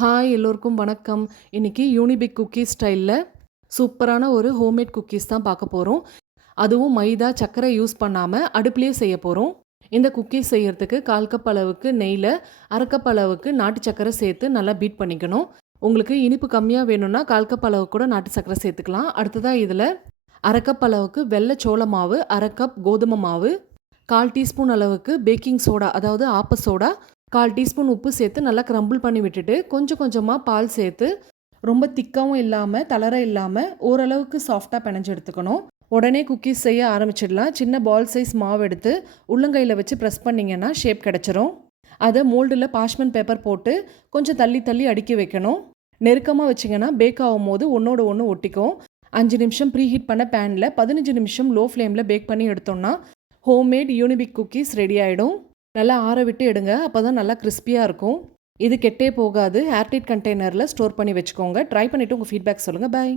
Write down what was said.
Hi எல்லோருக்கும் வணக்கம். இன்னைக்கு யூனிபிக் குக்கீஸ் ஸ்டைலில் சூப்பரான ஒரு ஹோம்மேட் குக்கீஸ் தான் பார்க்க போகிறோம். அதுவும் மைதா சர்க்கரை யூஸ் பண்ணாமல் அடுப்புலேயே செய்ய போகிறோம். இந்த குக்கீஸ் செய்யறதுக்கு 1/4 கப் அளவுக்கு நெய்யில் 1/2 கப் அளவுக்கு நாட்டு சர்க்கரை சேர்த்து நல்லா பீட் பண்ணிக்கணும். உங்களுக்கு இனிப்பு கம்மியாக வேணும்னா 1/4 கப் அளவுக்கு கூட நாட்டு சர்க்கரை சேர்த்துக்கலாம். அடுத்ததாக இதில் 1/2 கப் அளவுக்கு வெள்ளை சோள மாவு, 1/2 கப் கோதுமை மாவு, 1/4 டீஸ்பூன் அளவுக்கு பேக்கிங் சோடா அதாவது ஆப்ப சோடா, 1/4 டீஸ்பூன் உப்பு சேர்த்து நல்லா கிரம்பிள் பண்ணி விட்டுட்டு கொஞ்சம் கொஞ்சமாக பால் சேர்த்து ரொம்ப திக்காவும் இல்லாமல் தளர இல்லாமல் ஓரளவுக்கு சாஃப்டாக பிணைஞ்சு எடுத்துக்கணும். உடனே குக்கீஸ் செய்ய ஆரம்பிச்சிடலாம். சின்ன பால் சைஸ் மாவு எடுத்து உள்ளங்கையில் வச்சு ப்ரெஸ் பண்ணிங்கன்னா ஷேப் கிடச்சிரும். அதை மோல்டில் பாஷ்மெண்ட் பேப்பர் போட்டு கொஞ்சம் தள்ளி தள்ளி அடுக்கி வைக்கணும். நெருக்கமாக வச்சிங்கன்னா பேக் ஆகும் போது ஒன்றோட ஒன்று ஒட்டிக்கும். 5 நிமிஷம் ப்ரீஹீட் பண்ண பேனில் 15 நிமிஷம் லோ ஃப்ளேமில் பேக் பண்ணி எடுத்தோம்னா ஹோம்மேட் யூனிபிக் குக்கீஸ் ரெடி ஆகிடும். நல்லா ஆற விட்டு எடுங்க, அப்போ தான் நல்லா கிறிஸ்பியாக இருக்கும். இது கெட்டே போகாது. ஏர்டைட் கண்டெய்னரில் ஸ்டோர் பண்ணி வச்சுக்கோங்க. ட்ரை பண்ணிவிட்டு உங்கள் ஃபீட்பேக் சொல்லுங்கள். பை.